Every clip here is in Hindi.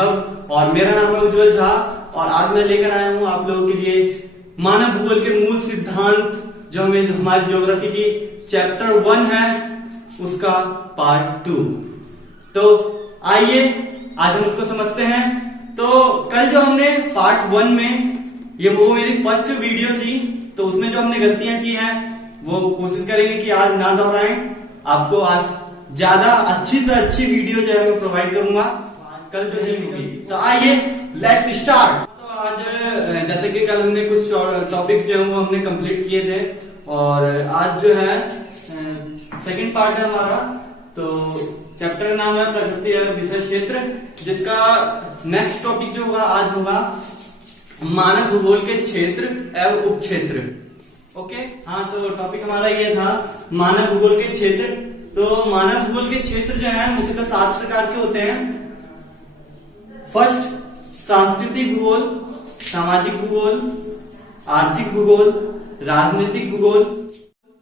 वैभव और मेरा नाम है उज्जवल झा। और आज मैं लेकर आया हूं आप लोगों के लिए मानव भूगोल के मूल सिद्धांत, जो हमें हमारी ज्योग्राफी की चैप्टर 1 है उसका पार्ट 2। तो आइए आज हम उसको समझते हैं। तो कल जो हमने पार्ट 1 में, वो मेरी फर्स्ट वीडियो थी, तो उसमें जो हमने गलतियां की हैं वो कोशिश करेंगे कि आज ना दोहराएं। आपको आज ज्यादा अच्छी से अच्छी वीडियो जो है मैं प्रोवाइड करूंगा कल जो है होगी। तो आइए लेट्स स्टार्ट। तो आज जैसे कि कल हमने कुछ टॉपिक्स जो है वो हमने कंप्लीट किए थे और आज जो है सेकंड पार्ट है हमारा। तो चैप्टर का नाम है प्रकृति एवं विषय क्षेत्र, जिसका नेक्स्ट टॉपिक जो होगा आज होगा मानव भूगोल के क्षेत्र एवं उपक्षेत्र। ओके, हाँ, तो टॉपिक हमारा ये था मानव भूगोल के क्षेत्र। तो मानव भूगोल के क्षेत्र जो है मुख्यतः 7 प्रकार के होते हैं। फर्स्ट, सांस्कृतिक भूगोल, सामाजिक भूगोल, आर्थिक भूगोल, राजनीतिक भूगोल,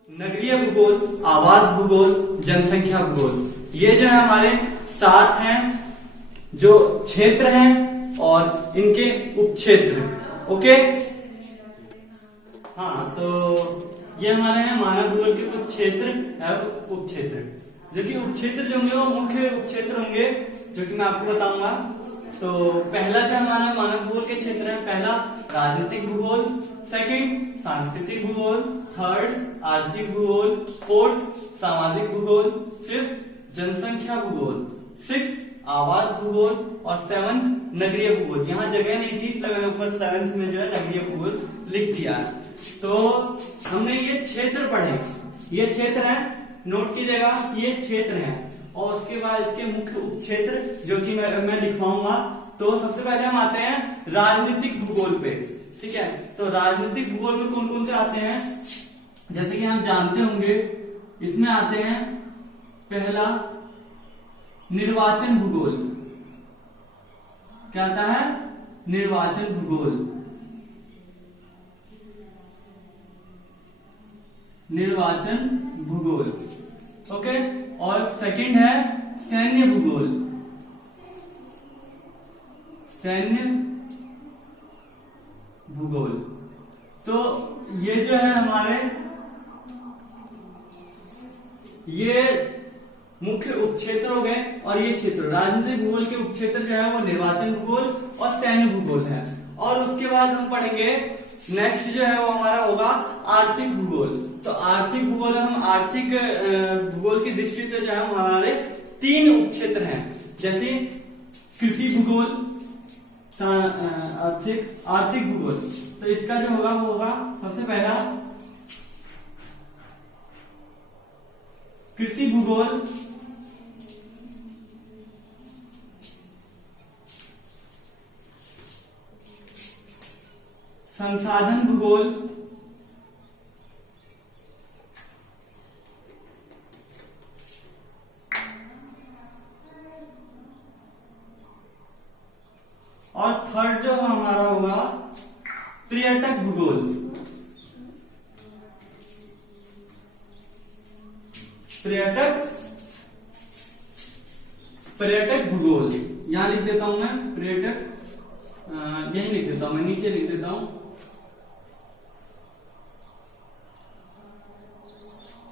नगरीय भूगोल, आवास भूगोल, जनसंख्या भूगोल। ये जो है हमारे 7 हैं जो क्षेत्र हैं और इनके उपक्षेत्र। ओके, हाँ, तो ये हमारे हैं मानव भूगोल के कुछ क्षेत्र एवं उपक्षेत्र। जो कि उपक्षेत्र जो होंगे वो मुख्य उपक्षेत्र होंगे जो कि मैं आपको बताऊंगा। तो पहला जो हमारा मानव भूगोल के क्षेत्र है, पहला राजनीतिक भूगोल, सेकंड सांस्कृतिक भूगोल, थर्ड आर्थिक भूगोल, फोर्थ सामाजिक भूगोल, फिफ्थ जनसंख्या भूगोल, सिक्स्थ आवास भूगोल और 7th नगरीय भूगोल। यहाँ जगह नहीं थी इसलिए मैंने ऊपर 7th में जो है नगरीय भूगोल लिख दिया है। तो हमने ये क्षेत्र पढ़े, ये क्षेत्र है, नोट कीजिएगा ये क्षेत्र है। और उसके बाद इसके मुख्य उपक्षेत्र जो कि मैं लिखवाऊंगा। तो सबसे पहले हम आते हैं राजनीतिक भूगोल पे। ठीक है, तो राजनीतिक भूगोल में कौन कौन से आते हैं, जैसे कि हम जानते होंगे, इसमें आते हैं पहला निर्वाचन भूगोल। क्या आता है? निर्वाचन भूगोल। निर्वाचन भूगोल। ओके, और सेकंड है सैन्य भूगोल। सैन्य भूगोल। तो ये जो है हमारे ये मुख्य उपक्षेत्र हो गए। और ये क्षेत्र राजनीतिक भूगोल के उपक्षेत्र जो है वो निर्वाचन भूगोल और सैन्य भूगोल है। और उसके बाद हम पढ़ेंगे नेक्स्ट जो है वो हमारा होगा आर्थिक भूगोल। तो आर्थिक भूगोल में हम आर्थिक भूगोल की दृष्टि से जो है हमारे 3 उपक्षेत्र हैं, जैसे कृषि भूगोल, आर्थिक भूगोल। तो इसका जो होगा वो होगा सबसे पहला कृषि भूगोल, संसाधन भूगोल, और थर्ड जो हमारा होगा पर्यटक भूगोल। पर्यटक भूगोल यहां लिख देता हूं मैं, पर्यटक यही लिख देता हूं मैं, नीचे लिख देता हूं,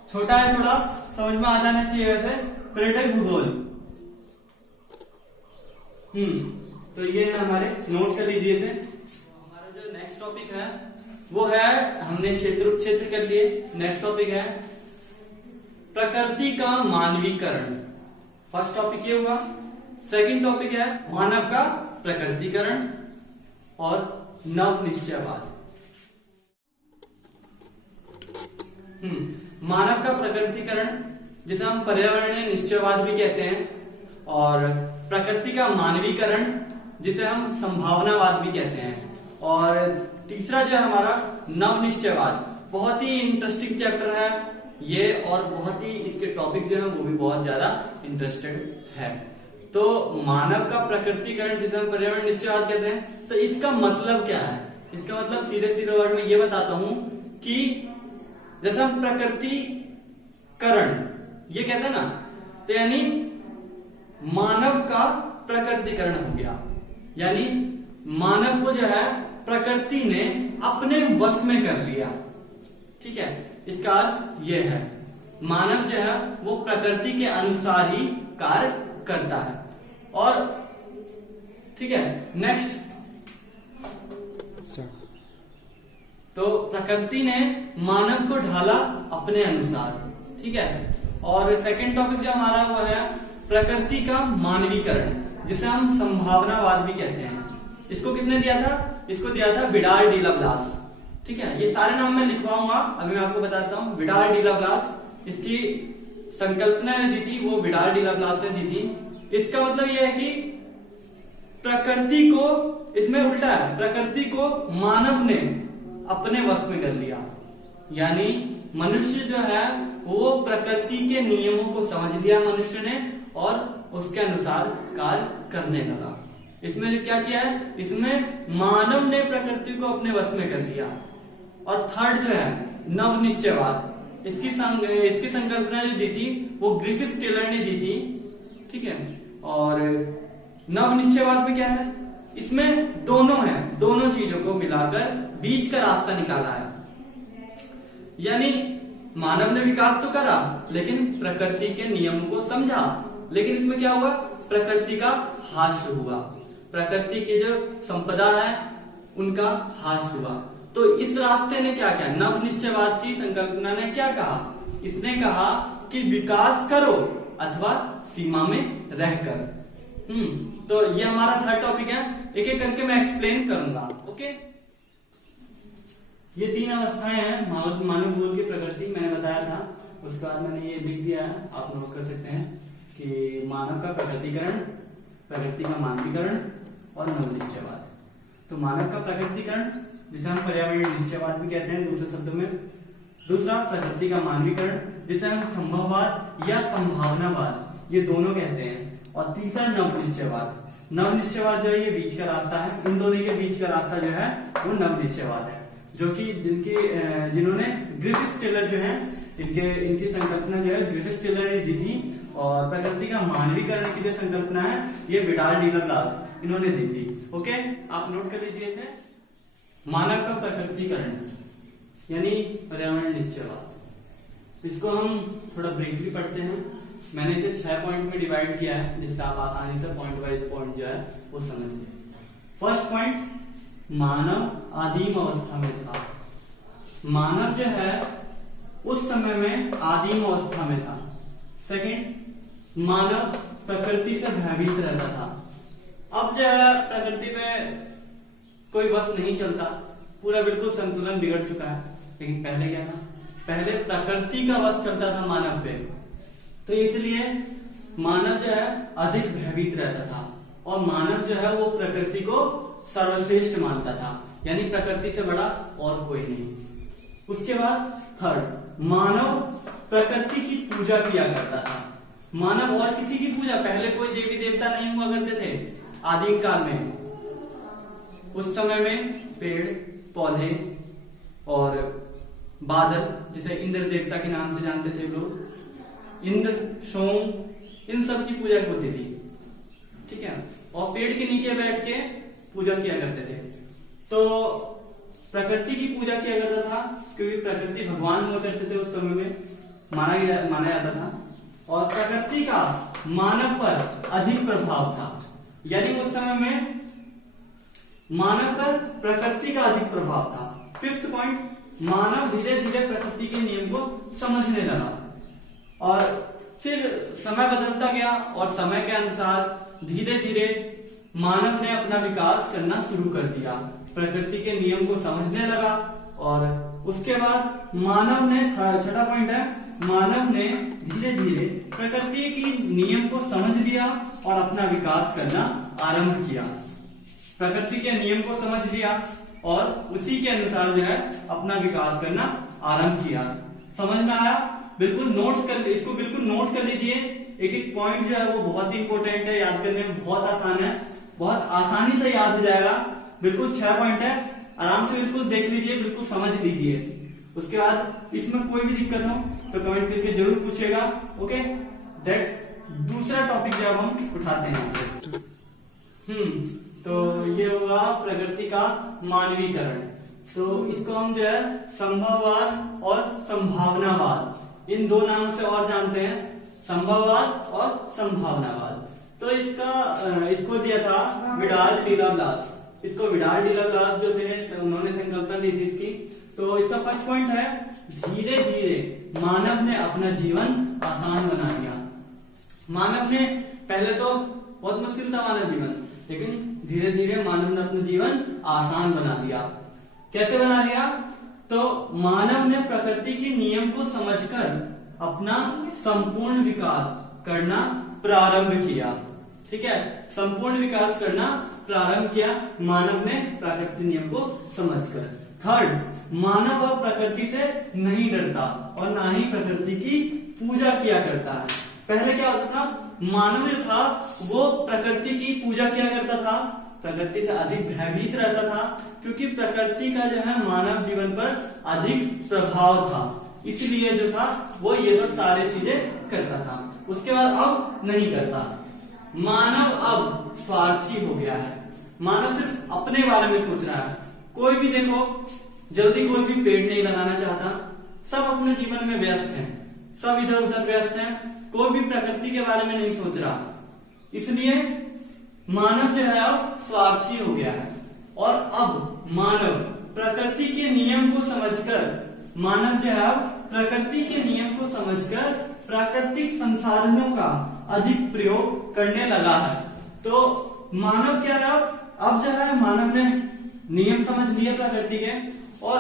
छोटा है थोड़ा, समझ में आ जाना चाहिए वैसे। पर्यटक भूगोल। तो ये है हमारे, नोट कर लीजिए इसे। हमारा जो नेक्स्ट टॉपिक है वो है, हमने क्षेत्र उपक्षेत्र कर लिए। नेक्स्ट टॉपिक है प्रकृति का मानवीकरण। फर्स्ट टॉपिक ये हुआ। सेकंड टॉपिक है मानव का प्रकृतिकरण और नव निश्चयवाद। मानव का प्रकृतिकरण, जिसे हम पर्यावरणीय निश्चयवाद भी कहते हैं, और प्रकृति का मानवीकरण, जिसे हम संभावनावाद भी कहते हैं। और तीसरा जो है हमारा नव निश्चयवाद। बहुत ही इंटरेस्टिंग चैप्टर है ये, और बहुत ही इसके टॉपिक जो है वो भी बहुत ज्यादा इंटरेस्टेड है। तो मानव का प्रकृतिकरण, जिसे हम पर्यावरण निश्चयवाद कहते हैं, तो इसका मतलब क्या है? इसका मतलब सीधे सीधे वर्ड में ये बताता हूं कि जैसे हम प्रकृतिकरण ये कहते हैं ना, तो यानी मानव का प्रकृतिकरण हो गया। यानी मानव को जो है प्रकृति ने अपने वश में कर लिया। ठीक है, इसका अर्थ यह है मानव जो है वो प्रकृति के अनुसार ही कार्य करता है। और ठीक है, नेक्स्ट, तो प्रकृति ने मानव को ढाला अपने अनुसार। ठीक है, और सेकंड टॉपिक जो हमारा वो है प्रकृति का मानवीकरण, जिसे हम संभावनावाद भी कहते हैं। इसको किसने दिया था? इसको दिया था विडाल डी लाप्लास। ठीक है, ये सारे नाम मैं लिखवाऊंगा, अभी मैं आपको बताता हूँ। विडाल डी लाप्लास, इसकी संकल्पना दी थी वो विडाल डी लाप्लास ने दी थी। इसका मतलब यह है कि प्रकृति को, इसमें उल्टा है, प्रकृति को मानव ने अपने वश में कर लिया। यानी मनुष्य जो है वो प्रकृति के नियमों को समझ लिया मनुष्य ने, और उसके अनुसार कार्य करने लगा। इसमें क्या किया है? इसमें मानव ने प्रकृति को अपने वश में कर लिया। और थर्ड जो है नव निश्चयवाद, इसकी संकल्पना जो दी थी वो ग्रिफिथ टेलर ने दी थी। ठीक है, और नव निश्चयवाद में क्या है? इसमें दोनों है, दोनों चीजों को मिलाकर बीच का रास्ता निकाला है। यानी मानव ने विकास तो करा लेकिन प्रकृति के नियम को समझा, लेकिन इसमें क्या हुआ? प्रकृति का हास्य हुआ, प्रकृति की जो संपदा है उनका हास्य हुआ। तो इस रास्ते ने क्या किया? नव निश्चयवाद की संकल्पना ने क्या कहा? इसने कहा कि विकास करो अथवा सीमा में रहकर। तो ये हमारा थर्ड टॉपिक है, एक एक करके मैं एक्सप्लेन करूंगा। ओके, ये तीन अवस्थाएं हैं मानव भूगोल की प्रकृति, मैंने बताया था। उसके बाद मैंने ये लिख दिया है, आप नोट कर सकते हैं कि मानव का प्रकृतिकरण, प्रकृति का मानवीकरण और नव निश्चयवाद। तो मानव का प्रकृतिकरण, जिसे हम पर्यावरण निश्चयवाद भी कहते हैं दूसरे शब्दों में। दूसरा प्रकृति का मानवीकरण, जिसे हम संभववाद या संभावनावाद, ये दोनों कहते हैं। और तीसरा नव निश्चयवाद। नव निश्चयवाद जो है ये बीच का रास्ता है, इन दोनों के बीच का रास्ता जो है वो नव निश्चयवाद है, जो कि जिन्होंने ग्रिफिथ टेलर जो है इनकी संकल्पना जो है ग्रिफिथ टेलर ने दी थी। और प्रकृति का मानवीकरण की जो संकल्पना है ये विडाल डी लाप्लास इन्होंने दी थी। ओके, आप नोट कर लीजिए इसे। मानव का प्रकृतिकरण यानी पर्यावरण निश्चयवाद, इसको हम थोड़ा ब्रीफली पढ़ते हैं। मैंने इसे 6 पॉइंट में डिवाइड किया है, जिससे आप आसानी से पॉइंट वाइज पॉइंट जो है वो समझ लीजिए। फर्स्ट पॉइंट, मानव आदिम अवस्था में था। मानव जो है उस समय में आदिम अवस्था में था। सेकंड, मानव प्रकृति से भयभीत रहता था। अब जो है प्रकृति में कोई वश नहीं चलता, पूरा बिल्कुल संतुलन बिगड़ चुका है। लेकिन पहले क्या था? पहले प्रकृति का वश चलता था मानव पे, तो इसलिए मानव जो है अधिक भयभीत रहता था। और मानव जो है वो प्रकृति को सर्वश्रेष्ठ मानता था, यानी प्रकृति से बड़ा और कोई नहीं। उसके बाद थर्ड, मानव प्रकृति की पूजा किया करता था। मानव और किसी की पूजा, पहले कोई देवी देवता नहीं हुआ करते थे आदिम काल में। उस समय में पेड़ पौधे और बादल, जिसे इंद्र देवता के नाम से जानते थे लोग, इंद्र, सोम, इन सब की पूजा होती थी। ठीक है, और पेड़ के नीचे बैठ के पूजा किया करते थे। तो प्रकृति की पूजा किया करता था, क्योंकि प्रकृति भगवान हुआ करते थे उस समय में, माना जाता था। और प्रकृति का मानव पर अधिक प्रभाव था, यानी उस समय में मानव पर प्रकृति का अधिक प्रभाव था। फिफ्थ पॉइंट, मानव धीरे धीरे प्रकृति के नियम को समझने लगा। और फिर समय बदलता गया और समय के अनुसार धीरे धीरे मानव ने अपना विकास करना शुरू कर दिया, प्रकृति के नियम को समझने लगा। और उसके बाद मानव ने, छठा पॉइंट है, मानव ने धीरे धीरे प्रकृति की नियम को समझ लिया और अपना विकास करना आरंभ किया। प्रकृति के नियम को समझ लिया और उसी के अनुसार जो है अपना विकास करना आरंभ किया। समझ में आया? बिल्कुल नोट्स कर, इसको बिल्कुल नोट कर लीजिए। एक एक पॉइंट जो है वो बहुत ही इंपॉर्टेंट है, याद करने में बहुत आसान है, बहुत आसानी से याद हो जाएगा। बिल्कुल 6 पॉइंट है, आराम से बिल्कुल देख लीजिए, बिल्कुल समझ लीजिए। उसके बाद इसमें कोई भी दिक्कत हो तो कमेंट करके जरूर पूछेगा। ओके, दैट दूसरा टॉपिक जब हम उठाते हैं तो ये होगा प्रकृति का मानवीकरण। तो इसको हम जो है संभववाद और संभावनावाद, इन दो नाम से और जानते हैं, संभववाद और संभावनावाद। तो इसको दिया था विडाल डी लाप्लास। इसको विडाल डी लाप्लास जो थे उन्होंने संकल्पना दी थी इसकी। तो इसका फर्स्ट पॉइंट है, धीरे धीरे मानव ने अपना जीवन आसान बना दिया। मानव ने, पहले तो बहुत मुश्किल था मानव जीवन, लेकिन धीरे धीरे मानव ने अपना जीवन आसान बना दिया। कैसे बना लिया? तो मानव ने प्रकृति के नियम को समझकर अपना संपूर्ण विकास करना प्रारंभ किया। ठीक है, संपूर्ण विकास करना प्रारंभ किया मानव ने प्रकृति नियम को समझकर। थर्ड, मानव अब प्रकृति से नहीं डरता और ना ही प्रकृति की पूजा किया करता है। पहले क्या होता था, मानव जो था वो प्रकृति की पूजा किया करता था, प्रकृति से अधिक भयभीत रहता था, क्योंकि प्रकृति का जो है मानव जीवन पर अधिक प्रभाव था, इसलिए जो था वो ये तो सारी चीजें करता था। उसके बाद अब नहीं करता। मानव अब स्वार्थी हो गया है, मानव सिर्फ अपने बारे में सोच रहा है। कोई भी देखो, जल्दी कोई भी पेड़ नहीं लगाना चाहता, सब अपने जीवन में व्यस्त हैं, सब इधर उधर व्यस्त हैं, कोई भी प्रकृति के बारे में नहीं सोच रहा। इसलिए मानव जो है अब स्वार्थी हो गया है। और अब मानव प्रकृति के नियम को समझकर, मानव जो है अब प्रकृति के नियम को समझकर प्राकृतिक संसाधनों का अधिक प्रयोग करने लगा है। तो मानव क्या है, अब जो है मानव ने नियम समझ लिए प्रकृति के, और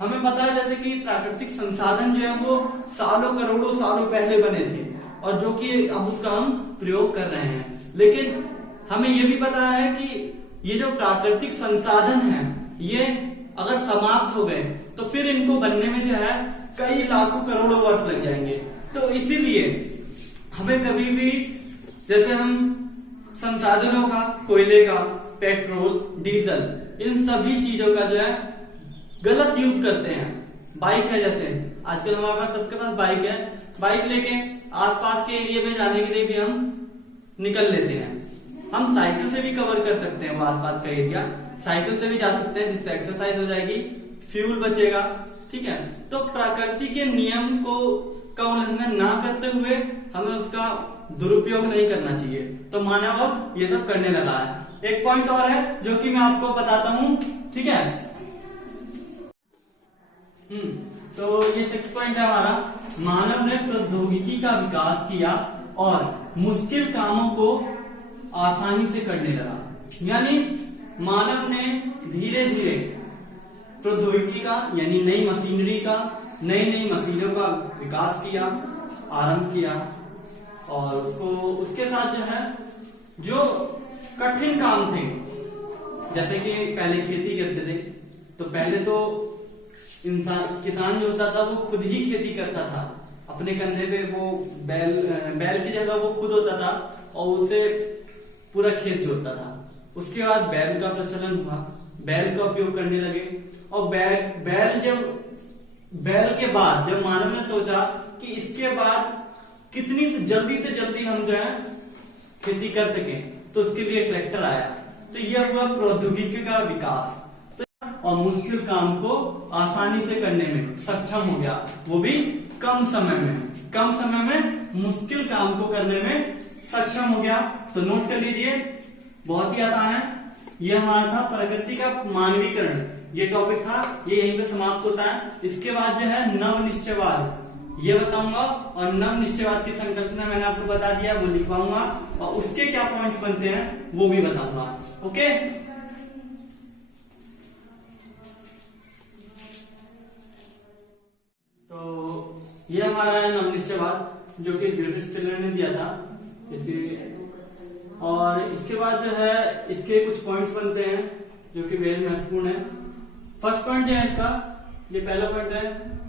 हमें पता है जैसे कि प्राकृतिक संसाधन जो है वो सालों करोड़ों सालों पहले बने थे, और जो कि अब उसका हम प्रयोग कर रहे हैं। लेकिन हमें ये भी पता है कि ये जो प्राकृतिक संसाधन है ये अगर समाप्त हो गए तो फिर इनको बनने में जो है कई लाखों करोड़ों वर्ष लग जाएंगे। तो इसीलिए हमें कभी भी, जैसे हम संसाधनों का, कोयले का, पेट्रोल, डीजल, इन सभी चीजों का जो है गलत यूज करते हैं। बाइक है, जैसे आजकल हमारे पास सबके पास बाइक है, बाइक लेके आसपास के एरिया में जाने के लिए भी हम निकल लेते हैं। हम साइकिल से भी कवर कर सकते हैं वो आसपास का एरिया, साइकिल से भी जा सकते हैं, जिससे एक्सरसाइज हो जाएगी, फ्यूल बचेगा। ठीक है, तो प्रकृति के नियम का उल्लंघन ना करते हुए हमें उसका दुरुपयोग नहीं करना चाहिए। तो मानव अब ये सब करने लगा है। एक पॉइंट और है जो कि मैं आपको बताता हूं। ठीक है, तो ये 6 पॉइंट है हमारा, मानव ने प्रौद्योगिकी का विकास किया और मुश्किल कामों को आसानी से करने लगा। यानी मानव ने धीरे धीरे प्रौद्योगिकी का, यानी नई मशीनरी का, नई मशीनों का विकास किया, आरंभ किया, और उसके साथ जो है जो कठिन काम थे, जैसे कि पहले खेती करते थे, तो पहले तो किसान जो होता था वो खुद ही खेती करता था, अपने कंधे पे वो बैल की जगह वो खुद होता था और उसे पूरा खेत जोतता था। उसके बाद बैल का प्रचलन हुआ, बैल का उपयोग करने लगे, और बैल के बाद जब मानव ने सोचा कि इसके बाद कितनी जल्दी से जल्दी हम जो है खेती कर सकें, तो उसके लिए ट्रैक्टर आया। तो यह हुआ प्रौद्योगिकी का विकास, और मुश्किल काम को आसानी से करने में सक्षम हो गया, वो भी कम समय में मुश्किल काम को करने में सक्षम हो गया। तो नोट कर लीजिए, बहुत ही आसान है। ये हमारा था प्रकृति का मानवीकरण, ये टॉपिक था, ये यहीं पे समाप्त होता है। इसके बाद जो है नव निश्चयवाद, ये बताऊंगा, और नव निश्चयवाद की संकल्पना मैंने आपको बता दिया, वो लिखवाऊंगा, और उसके क्या पॉइंट्स बनते हैं वो भी बताऊंगा। ओके, तो ये हमारा है नव निश्चयवाद, जो कि यूरिस्टिलर ने दिया था। और इसके बाद जो है इसके कुछ पॉइंट्स बनते हैं जो कि बेहद महत्वपूर्ण है। फर्स्ट पॉइंट जो है इसका, ये पहला पॉइंट है,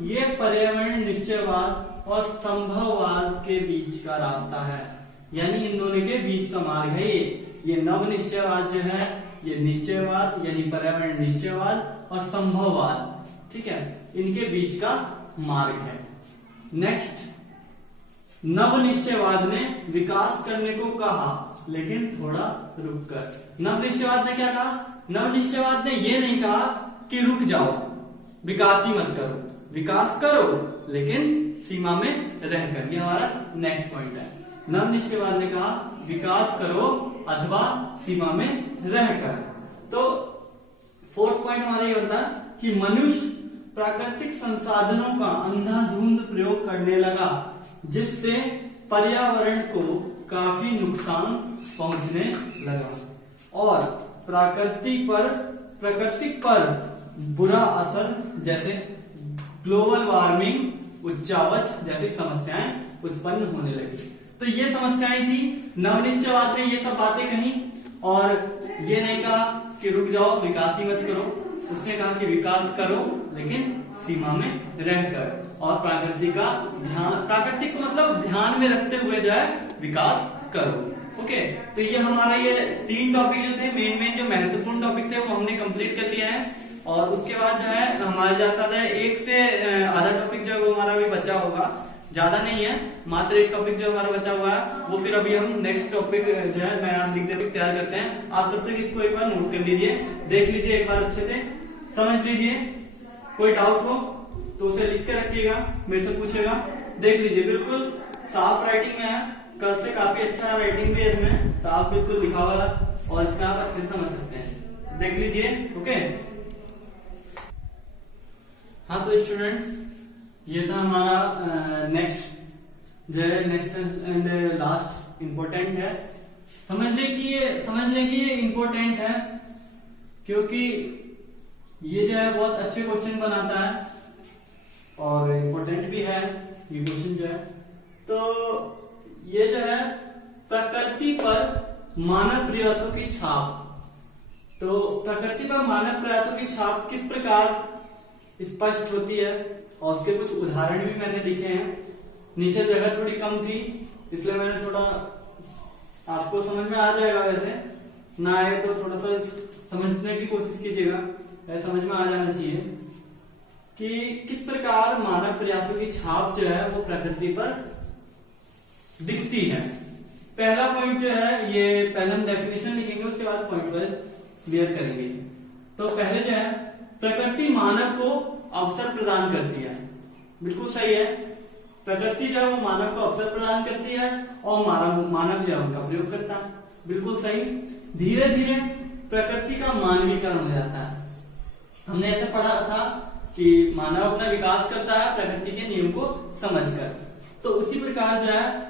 ये पर्यावरण निश्चयवाद और संभववाद के बीच का रास्ता है, यानी इन दोनों के बीच का मार्ग है। ये नव निश्चयवाद जो है, ये निश्चयवाद यानी पर्यावरण निश्चयवाद और संभववाद, ठीक है, इनके बीच का मार्ग है। नेक्स्ट, नव निश्चयवाद ने विकास करने को कहा, लेकिन थोड़ा रुक कर। नवनिश्चयवाद ने क्या कहा? नवनिश्चयवाद ने ये नहीं कहा कि रुक जाओ, विकास ही मत करो, विकास करो लेकिन सीमा में रहकर। ये हमारा नेक्स्ट पॉइंट है। नवनिश्चयवाद ने कहा विकास करो अथवा सीमा में रहकर। तो फोर्थ पॉइंट हमारा ये होता है कि मनुष्य प्राकृतिक संसाधनों का अंधाधुंध प्रयोग करने लगा, जिससे पर्यावरण को काफी नुकसान पहुंचने लगा और प्रकृति पर बुरा असर, जैसे ग्लोबल वार्मिंग, उच्चावच जैसी समस्याएं उत्पन्न होने लगी। तो ये समस्याएं थी। नवनिश्चयवाद ने ये सब बातें कही और ये नहीं कहा कि रुक जाओ, विकास ही मत करो। उसने कहा कि विकास करो लेकिन सीमा में रहकर और प्राकृतिक मतलब ध्यान में रखते हुए जो है विकास करो। ओके, तो ये हमारा ये 3 टॉपिक जो थे मेन जो महत्वपूर्ण टॉपिक थे वो हमने कंप्लीट कर लिया है। और उसके बाद जो है हमारे जाता है 1 से आधा टॉपिक जो है वो हमारा भी बचा होगा, ज्यादा नहीं है, मात्र 1 टॉपिक जो हमारा बचा हुआ है वो फिर अभी हम नेक्स्ट टॉपिक जो है मैं आप लिखते हुए तैयार करते हैं। आप तब तक इसको एक बार नोट कर लीजिए, देख लीजिए एक बार अच्छे से, समझ लीजिए। कोई डाउट हो तो उसे लिख के रखिएगा, मेरे से पूछेगा। देख लीजिए बिल्कुल साफ राइटिंग में है, कल से काफी अच्छा राइटिंग भी है इसमें, साफ बिल्कुल लिखा हुआ और इसमें आप अच्छे से समझ सकते हैं। देख लीजिए। ओके, हाँ तो स्टूडेंट्स ये था हमारा नेक्स्ट एंड लास्ट इम्पोर्टेंट है। समझ लें कि ये इम्पोर्टेंट है क्योंकि ये जो है बहुत अच्छे क्वेश्चन बनाता है और इम्पोर्टेंट भी है ये क्वेश्चन जो है। तो ये जो है प्रकृति पर मानव प्रयासों की छाप। तो प्रकृति पर मानव प्रयासों की छाप किस प्रकार स्पष्ट होती है और उसके कुछ उदाहरण भी मैंने लिखे हैं। नीचे जगह थोड़ी कम थी इसलिए मैंने थोड़ा, आपको समझ में आ जाएगा, वैसे ना आए तो थोड़ा सा समझने की कोशिश कीजिएगा, समझ में आ जाना चाहिए कि किस प्रकार मानव प्रयासों की छाप जो है वो प्रकृति पर दिखती है। पहला पॉइंट जो है ये पहले हम डेफिनेशन लिखेंगे, उसके बाद पॉइंट वाइज क्लियर करेंगे। तो पहले जो है प्रकृति मानव को अवसर प्रदान करती है, बिल्कुल सही है। प्रकृति जो है वो मानव को अवसर प्रदान करती है और मानव जो है उनका प्रयोग करता है, बिल्कुल सही। धीरे धीरे प्रकृति का मानवीकरण हो जाता है। हमने ऐसा पढ़ा था कि मानव अपना विकास करता है प्रकृति के नियम को समझकर। तो उसी प्रकार जो है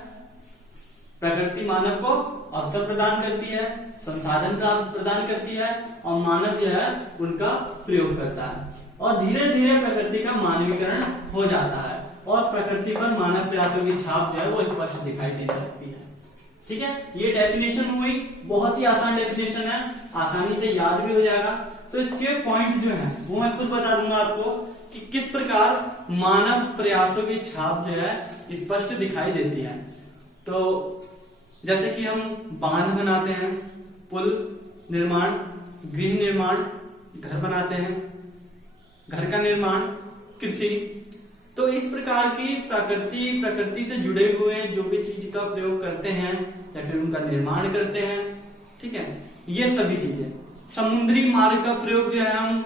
प्रकृति मानव को अवसर प्रदान करती है, संसाधन प्रदान करती है और मानव जो है उनका प्रयोग करता है और धीरे धीरे प्रकृति का मानवीकरण हो जाता है और प्रकृति पर मानव प्रयासों की छाप जो है वो स्पष्ट दिखाई दे सकती है। ठीक है, ये डेफिनेशन हुई, बहुत ही आसान डेफिनेशन है, आसानी से याद भी हो जाएगा। तो इसके पॉइंट जो है वो मैं खुद बता दूंगा आपको कि किस प्रकार मानव प्रयासों की छाप जो है स्पष्ट दिखाई देती है। तो जैसे कि हम बांध बनाते हैं, पुल निर्माण, गृह निर्माण, घर बनाते हैं, घर का निर्माण, कृषि। तो इस प्रकार की प्रकृति से जुड़े हुए जो भी चीज का प्रयोग करते हैं या फिर उनका निर्माण करते हैं, ठीक है, ये सभी चीजें। समुद्री मार्ग का प्रयोग जो है हम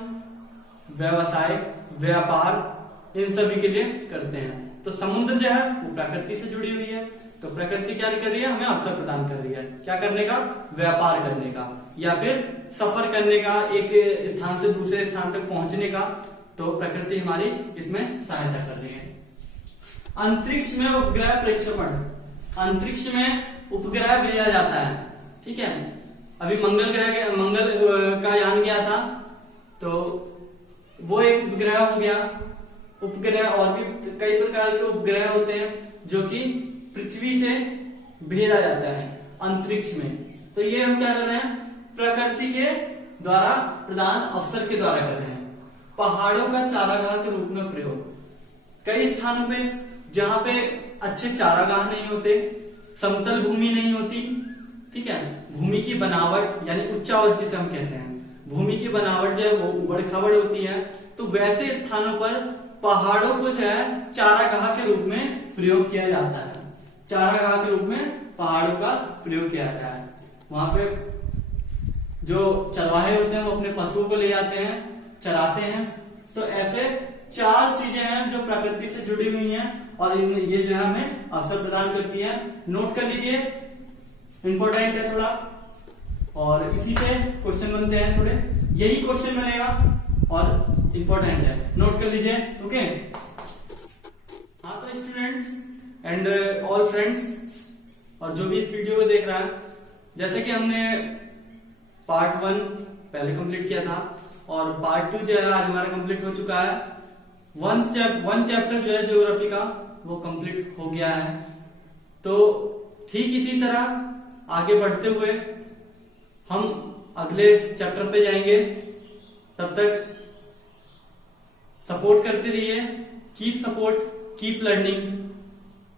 व्यवसाय, व्यापार, इन सभी के लिए करते हैं। तो समुद्र जो है वो प्रकृति से जुड़ी हुई है, तो प्रकृति क्या कर रही है, हमें अवसर प्रदान कर रही है, क्या करने का, व्यापार करने का या फिर सफर करने का, एक स्थान से दूसरे स्थान तक पहुंचने का। तो प्रकृति हमारी इसमें सहायता कर रही है। अंतरिक्ष में उपग्रह प्रक्षेपण, अंतरिक्ष में उपग्रह भेजा जाता है, ठीक है। अभी मंगल का यान गया था, तो वो एक उपग्रह हो गया। उपग्रह और भी कई प्रकार के उपग्रह होते हैं जो कि पृथ्वी से भेजा जाता है अंतरिक्ष में। तो ये हम क्या कर रहे हैं, प्रकृति के द्वारा प्रदान अवसर के द्वारा कर रहे हैं। पहाड़ों का चारागाह के रूप में प्रयोग, कई स्थानों पे जहां पे अच्छे चारागाह नहीं होते, समतल भूमि नहीं होती, ठीक है, भूमि की बनावट यानी उच्चावच जिसे हम कहते हैं, भूमि की बनावट जो है वो उबड़ खाबड़ होती है। तो वैसे स्थानों पर पहाड़ों को जो है चारागाह के रूप में प्रयोग किया जाता है, चारागाह के रूप में पहाड़ों का प्रयोग किया जाता है। वहां पे जो चरवाहे होते हैं वो अपने पशुओं को ले जाते हैं, चराते हैं। तो ऐसे 4 चीजें हैं जो प्रकृति से जुड़ी हुई हैं और ये जो है हमें अवसर प्रदान करती है। नोट कर लीजिए, इंपॉर्टेंट है थोड़ा, और इसी से क्वेश्चन बनते हैं थोड़े, यही क्वेश्चन बनेगा और इंपॉर्टेंट है, नोट कर लीजिए। ओके, हाँ तो स्टूडेंट्स एंड ऑल फ्रेंड्स और जो भी इस वीडियो को देख रहा है, जैसे कि हमने पार्ट 1 पहले कंप्लीट किया था और पार्ट 2 जो है आज हमारा कंप्लीट हो चुका है। वन चैप्टर जो है ज्योग्राफी का वो कंप्लीट हो गया है। तो ठीक इसी तरह आगे बढ़ते हुए हम अगले चैप्टर पे जाएंगे। तब तक सपोर्ट करते रहिए, keep support, keep learning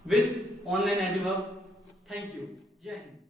with online EduHub. Thank you, जय हिंद।